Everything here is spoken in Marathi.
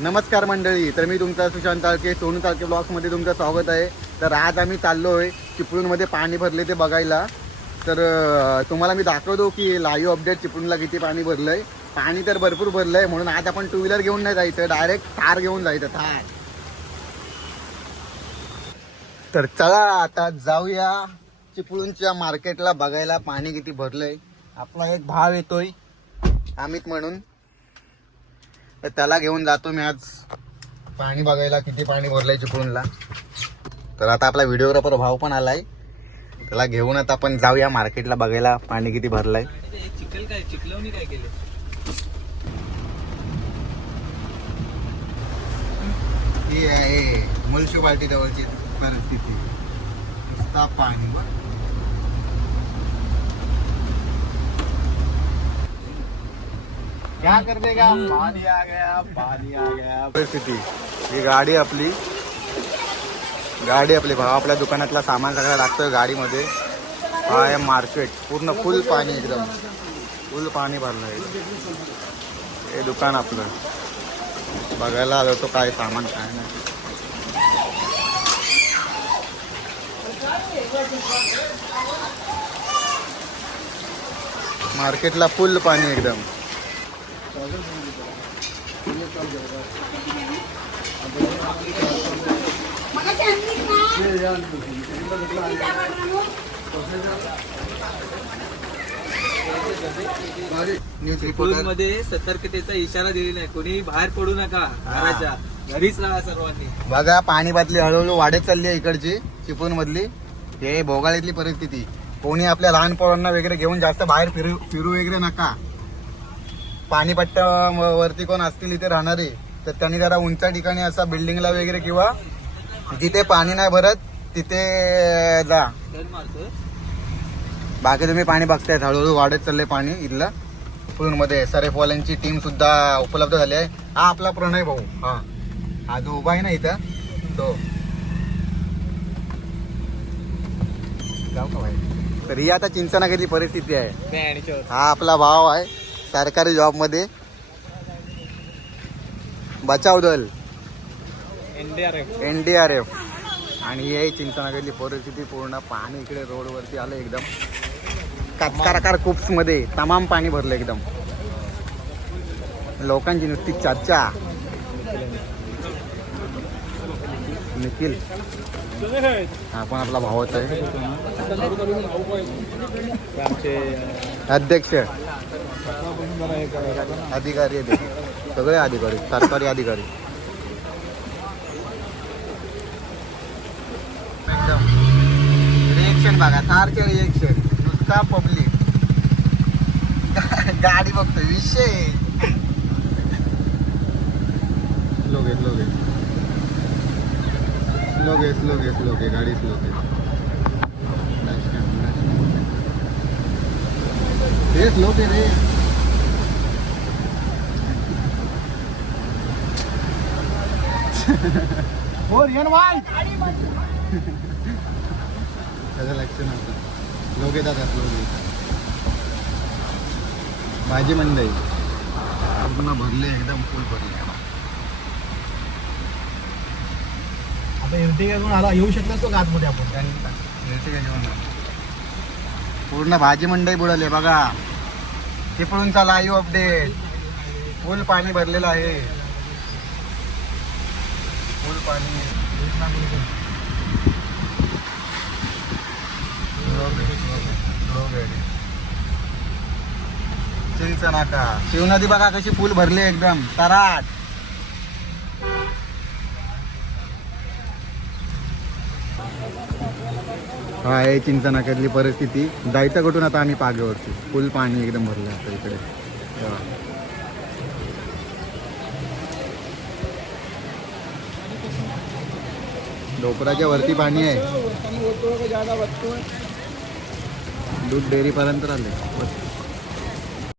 नमस्कार मंडळी, तर मी तुमचा सुशांत ताळके सोनू ताळके ब्लॉग्समध्ये तुमचं स्वागत आहे. तर आज आम्ही चाललो आहे चिपळूणमध्ये पाणी भरले ते बघायला. तर तुम्हाला मी दाखवतो की लाईव्ह अपडेट चिपळूणला किती पाणी भरलं आहे. पाणी तर भरपूर भरलं आहे, म्हणून आज आपण टू व्हीलर घेऊन नाही जायचं, डायरेक्ट थार घेऊन जायचं, थार. तर चला आता जाऊया चिपळूणच्या मार्केटला बघायला पाणी किती भरलंय. आपला एक भाव येतोय अमित म्हणून, तर त्याला घेऊन जातो मी आज पाणी बघायला किती पाणी भरलंय चिपळूणला. तर आता आपला व्हिडिओग्राफर भाव पण आलाय, त्याला घेऊन आता आपण जाऊया मार्केटला बघायला पाणी किती भरलंय. चिखलवणी काय केलं? ही आहे म्युन्सिपाल्टी जवळची परिस्थिती, नुसता पाणी. क्या कर देगा? पानी आ गया, पानी आ गया. परिस्थिती ही गाडी आपली भाव आपल्या दुकानातला सामान सगळं लागतं गाडीमध्ये. हा आहे मार्केट, पूर्ण फुल पाणी, एकदम फुल पाणी भरलं आहे. हे दुकान आपलं बघायला आलो तो काय सामान काय नाही. मार्केटला फुल पाणी एकदम. मध्ये सतर्कतेचा इशारा दिलेला नाही, कोणी बाहेर पडू नका, घराच्या घरीच राहा सर्वांनी. बघा पाणी बाटली हळूहळू वाढत चालली आहे इकडची चिपळूण मधली. हे भोगाळीतली परिस्थिती. कोणी आपल्या लहान पोरांना वगैरे घेऊन जास्त बाहेर फिरू वगैरे नका. पाणीपट्ट्या वरती कोण असतील इथे राहणारे, तर त्यांनी जरा उंच ठिकाणी असा बिल्डिंगला वगैरे किंवा जिथे पाणी नाही भरत तिथे जा. बाकी तुम्ही पाणी बघतायत हळूहळू वाढत चाललंय पाणी इथलं चिपळूणमध्ये. सरेफवाल्यांची टीम सुद्धा उपलब्ध झाली आहे. हा आपला प्रणय भाऊ, हा जो उभा आहे ना इथं, तो जाऊ का भाई. तर ही आता चिंचनागरची परिस्थिती आहे. हा आपला भाव आहे सरकारी जॉब मध्ये, बचाव दल, NDRF. आणि ही आहे चिंचनागरची परिस्थिती. पूर्ण पाणी इकडे रोडवरती आलं एकदम. काचकाराकार कुप्स मध्ये तमाम पाणी भरलं एकदम. लोकांची नुसती चर्चा. निखिल हा पण आपला भावच आहे, अध्यक्ष, अधिकारी आहे, सगळे अधिकारी, सरकारी अधिकारी. एकदम रिएक्शन बघा, थारचे रिएक्शन, नुसता पब्लिक गाडी बघतोय विषय. स्लो घे गाडी, स्लो घे. हे स्लो घे रे. त्याचं लक्ष नव्हतं. लोक येतात भाजी मंडई पूर्ण भरले, एकदम फुल भरले. आता एरटिगा घेऊन आला, येऊ शकला तो आतमध्ये आपण. पूर्ण भाजी मंडई बुडाली बघा. चिपळूणचा लाईव्ह अपडेट. फुल पाणी भरलेलं आहे, फुल पाणी. चिंचनाका शिवनदी बघा कशी फुल भरली एकदम तराट. हा आहे चिंचनाक्यातली परिस्थिती. जायचं कुठून आता आम्ही पाग्यावरती. फुल पाणी एकदम भरलं आता इकडे. डोपराच्या वरती पाणी आहे. दूध डेअरी पर्यंत आले.